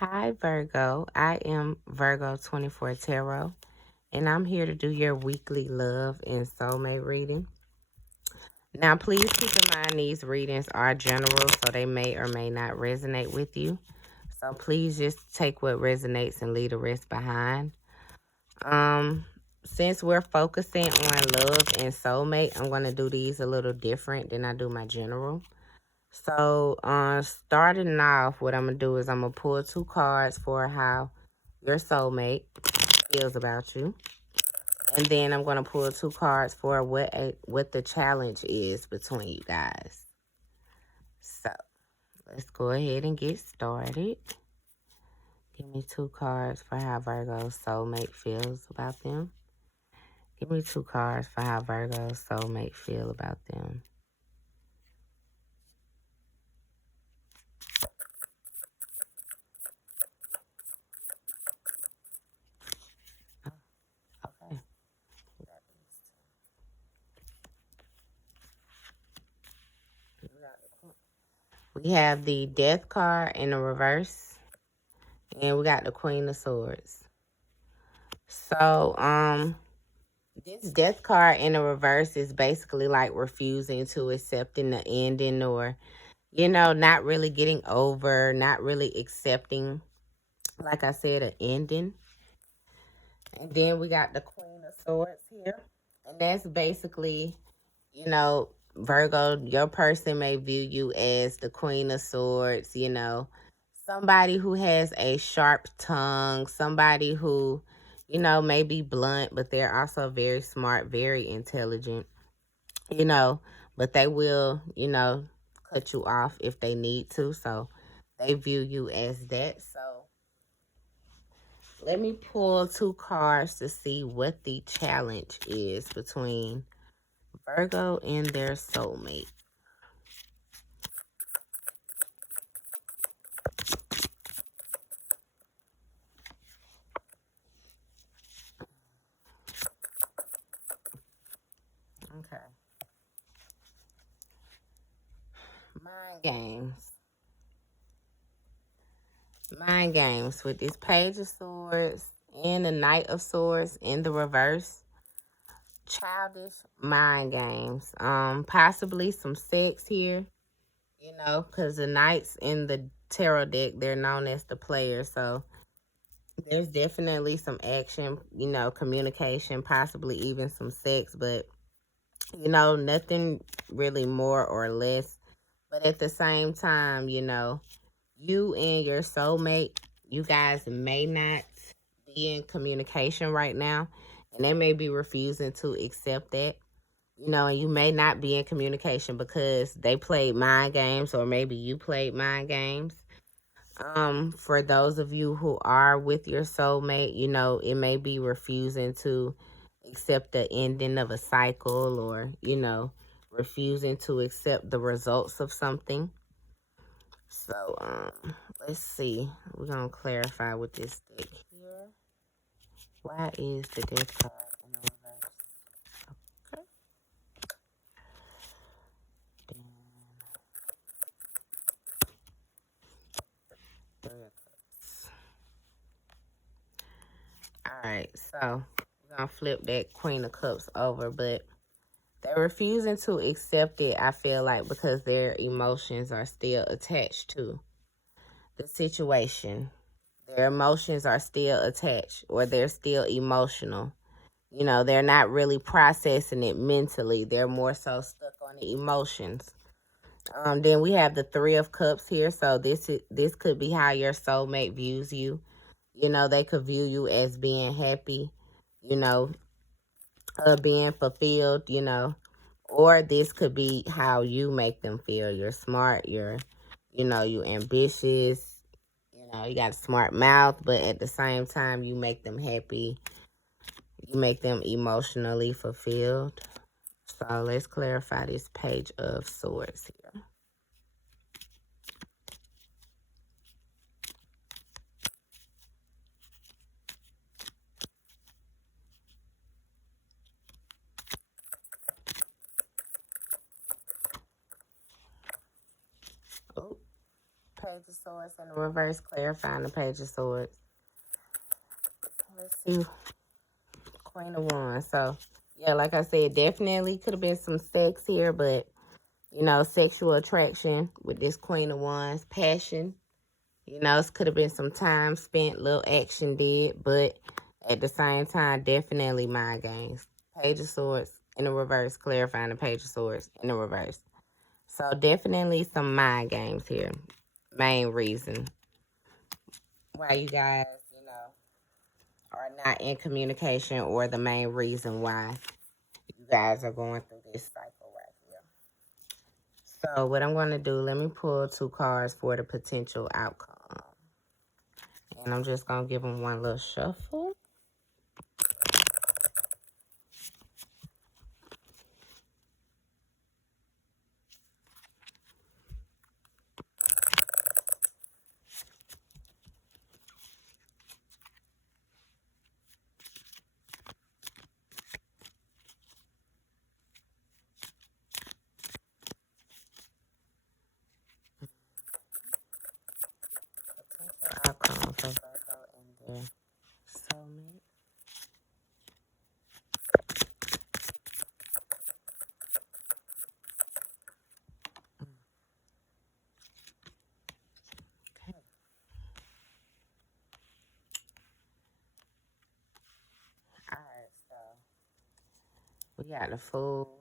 Hi, Virgo. I am Virgo 24 Tarot, and I'm here to do your weekly love and soulmate reading. Now, please keep in mind these readings are general, so they may or may not resonate with you. So please just take what resonates and leave the rest behind. Since we're focusing on love and soulmate, I'm going to do these a little different than I do my general. So, starting off, what I'm going to do is I'm going to pull two cards for how your soulmate feels about you. And then I'm going to pull two cards for what the challenge is between you guys. So, let's go ahead and get started. Give me two cards for how Virgo's soulmate feels about them. Give me two cards for how Virgo's soulmate feel about them. Okay. We have the Death card in the reverse. And we got the Queen of Swords. So, this Death card in the reverse is basically like refusing to accepting the ending or, not really getting over, not really accepting, like I said, an ending. And then we got the Queen of Swords here. And that's basically, Virgo, your person may view you as the Queen of Swords, somebody who has a sharp tongue, somebody who, may be blunt, but they're also very smart, very intelligent, but they will, cut you off if they need to. So they view you as that. So let me pull two cards to see what the challenge is between Virgo and their soulmate. Okay. Mind games. Mind games with this Page of Swords and the Knight of Swords in the reverse. Childish mind games. Possibly some sex here, because the Knights in the tarot deck, they're known as the players. So there's definitely some action, communication, possibly even some sex, but, nothing really more or less. But at the same time, you and your soulmate, you guys may not be in communication right now, and they may be refusing to accept that. And you may not be in communication because they played mind games, or maybe you played mind games. For those of you who are with your soulmate, it may be refusing to accept the ending of a cycle, or, refusing to accept the results of something. So, let's see. We're going to clarify with this deck here. Why is the Death card in the reverse? Okay. Then, Three of Cups. Alright, so we're going to flip that Queen of Cups over, but they're refusing to accept it, I feel like, because their emotions are still attached to the situation. Their emotions are still attached, or they're still emotional. They're not really processing it mentally. They're more so stuck on the emotions. Then we have the Three of Cups here. So this could be how your soulmate views you. They could view you as being happy, you know, being fulfilled, or this could be how you make them feel. You're smart, you ambitious, you got a smart mouth, but at the same time, you make them happy. You make them emotionally fulfilled. So let's clarify this Page of Swords here. Oh, Page Page of Swords in the reverse, clarifying the Page of Swords. Let's see. Queen of Wands. So, yeah, like I said, definitely could have been some sex here, but, you know, sexual attraction with this Queen of Wands. Passion. You know, it could have been some time spent, little action did, but at the same time, definitely mind games. Page of Swords in the reverse, clarifying the Page of Swords in the reverse. So definitely some mind games here. Main reason why you guys, you know, are not in communication, or the main reason why you guys are going through this cycle right here. So what I'm going to do, let me pull 2 cards for the potential outcome. And I'm just going to give them one little shuffle. Outcome for Virgo and their soulmate. Okay. Alright, so we got the Fool.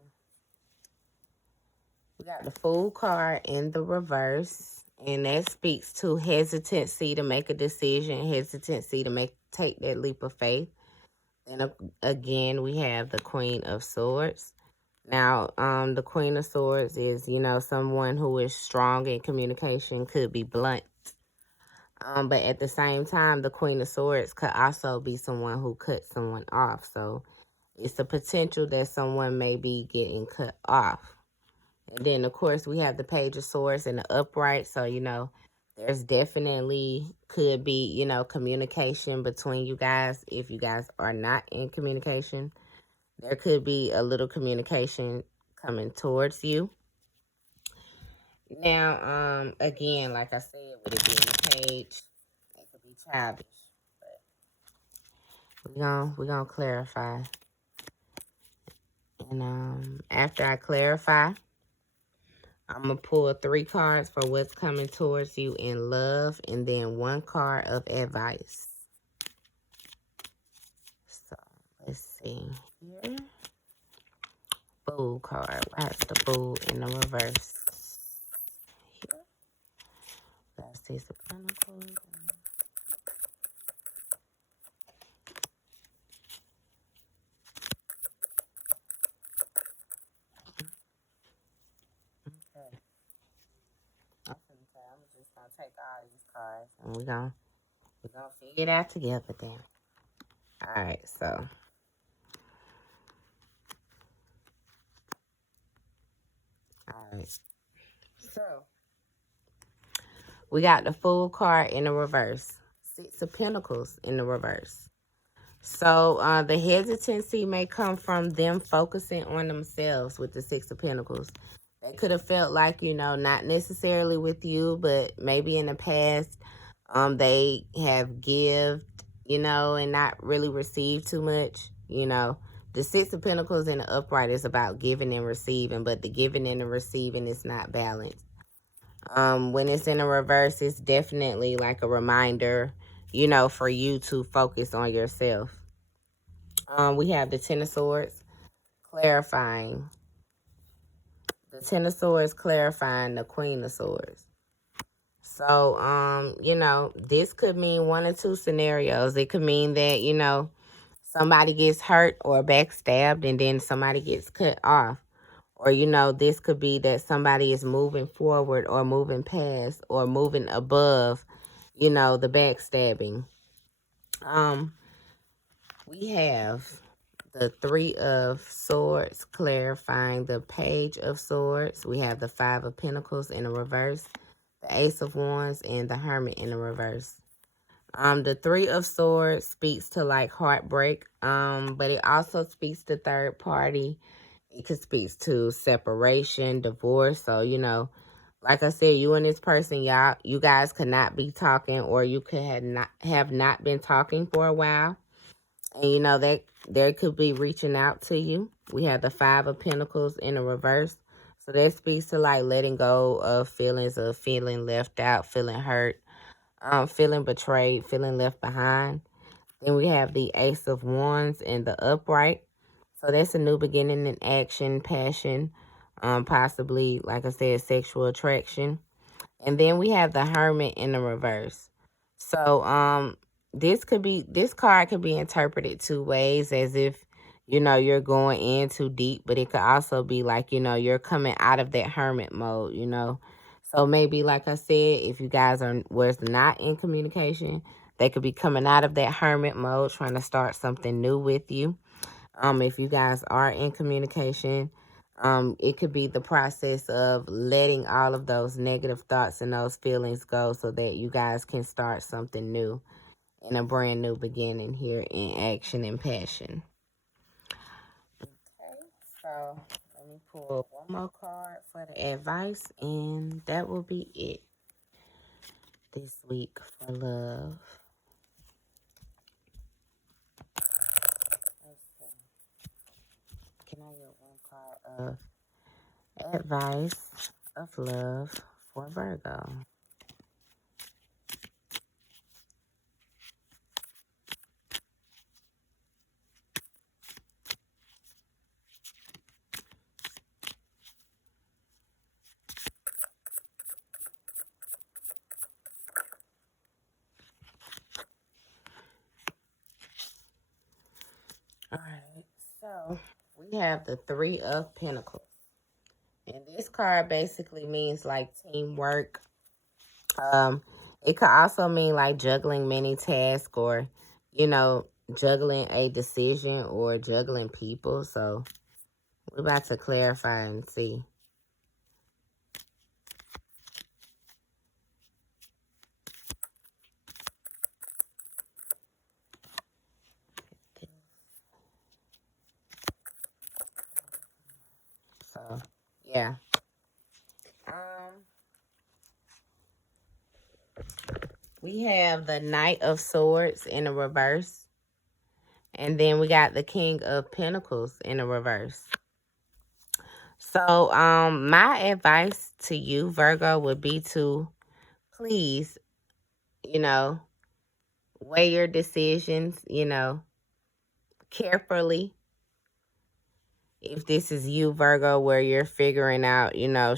We got the Fool card in the reverse. And that speaks to hesitancy to make a decision, hesitancy to take that leap of faith. And again, we have the Queen of Swords. Now, the Queen of Swords is, you know, someone who is strong in communication, could be blunt. But at the same time, the Queen of Swords could also be someone who cuts someone off. So it's the potential that someone may be getting cut off. And then, of course, we have the Page of Swords in the upright. So, you know, there's definitely could be, you know, communication between you guys. If you guys are not in communication, there could be a little communication coming towards you. Now, again, like I said, with it being Page, it could be childish. But we're gonna clarify. And after I clarify, I'm going to pull 3 cards for what's coming towards you in love, and then 1 card of advice. So, let's see here. Fool card. Why is the Fool in the reverse? Here. That's 6 of Pentacles. Okay. I'm just going to take all these cards, and we're gonna figure it out together then. Alright, so. Alright. So, we got the Fool card in the reverse. 6 of Pentacles in the reverse. So, the hesitancy may come from them focusing on themselves with the 6 of Pentacles. They could have felt like, you know, not necessarily with you, but maybe in the past, they have given, you know, and not really received too much. You know, the 6 of Pentacles in the upright is about giving and receiving, but the giving and the receiving is not balanced. When it's in a reverse, it's definitely like a reminder, you know, for you to focus on yourself. We have the 10 of Swords clarifying. The 10 of Swords clarifying the Queen of Swords. So, you know, this could mean 1 or 2 scenarios. It could mean that, you know, somebody gets hurt or backstabbed and then somebody gets cut off. Or, you know, this could be that somebody is moving forward or moving past or moving above, you know, the backstabbing. We have the 3 of Swords clarifying the Page of Swords. We have the 5 of Pentacles in the reverse, the Ace of Wands, and the Hermit in the reverse. The 3 of Swords speaks to like heartbreak, but it also speaks to third party. It could speak to separation, divorce. So, you know, Like I said, you and this person, you guys could not be talking, or you could have not been talking for a while. And you know that they could be reaching out to you. We have the Five of Pentacles in the reverse. So that speaks to like letting go of feelings of feeling left out, feeling hurt, feeling betrayed, feeling left behind. Then we have the Ace of Wands in the upright. So that's a new beginning in action, passion, possibly, like I said, sexual attraction. And then we have the Hermit in the reverse. So this card could be interpreted two ways, as if, you know, you're going in too deep, but it could also be like, you know, you're coming out of that hermit mode, you know. So maybe, like I said, if you guys was not in communication, they could be coming out of that hermit mode, trying to start something new with you. If you guys are in communication, it could be the process of letting all of those negative thoughts and those feelings go so that you guys can start something new and a brand new beginning here in action and passion. Okay, so let me pull one more card for the advice, and that will be it this week for love. Let's see. Can I get one card of advice of love for Virgo? All right, so we have the Three of Pentacles. And this card basically means like teamwork. It could also mean like juggling many tasks, or, you know, juggling a decision or juggling people. So we're about to clarify and see. So, yeah. We have the Knight of Swords in the reverse. And then we got the King of Pentacles in the reverse. So, my advice to you, Virgo, would be to please, you know, weigh your decisions, you know, carefully. If this is you, Virgo, where you're figuring out, you know,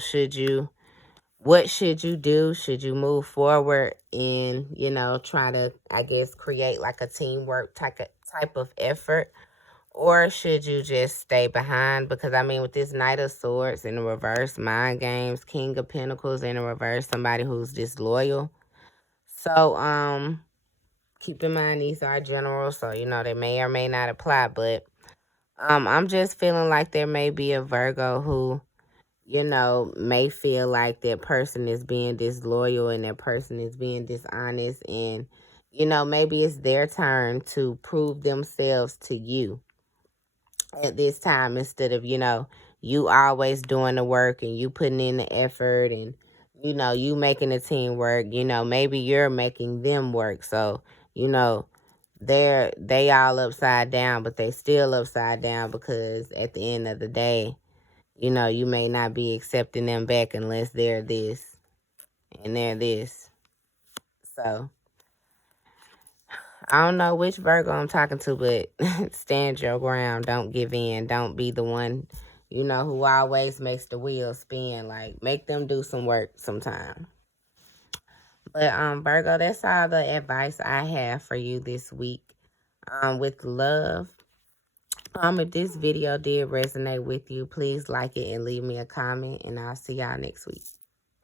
what should you do? Should you move forward and, you know, try to, I guess, create like a teamwork type of effort? Or should you just stay behind? Because, I mean, with this Knight of Swords in the reverse, mind games, King of Pentacles in the reverse, somebody who's disloyal. So, keep in mind, these are general, so, you know, they may or may not apply. But I'm just feeling like there may be a Virgo who, you know, may feel like that person is being disloyal and that person is being dishonest. And, you know, maybe it's their turn to prove themselves to you at this time, instead of, you know, you always doing the work and you putting in the effort and, you know, you making the team work. You know, maybe you're making them work. So, you know, they all upside down, but they still upside down because at the end of the day, you know, you may not be accepting them back unless they're this and they're this. So, I don't know which Virgo I'm talking to, but stand your ground. Don't give in. Don't be the one, you know, who always makes the wheel spin. Like, make them do some work sometime. But Virgo, that's all the advice I have for you this week. With love. If this video did resonate with you, please like it and leave me a comment, and I'll see y'all next week.